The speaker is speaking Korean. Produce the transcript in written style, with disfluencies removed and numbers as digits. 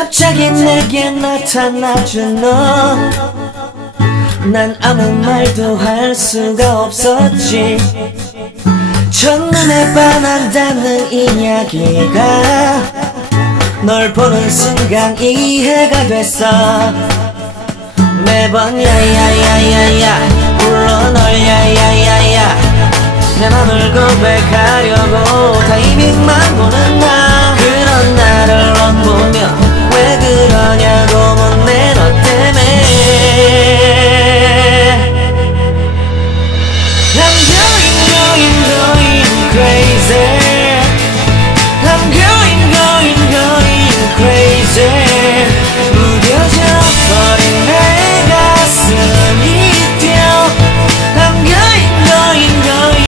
갑자기 내게 나타나준 너, 난 아무 말도 할 수가 없었지. 첫눈에 반한다는 이야기가 널 보는 순간 이해가 됐어. 매번 야야야야야 불러 널 야야야야, 내 맘을 고백하려고 타이밍만 보는 나.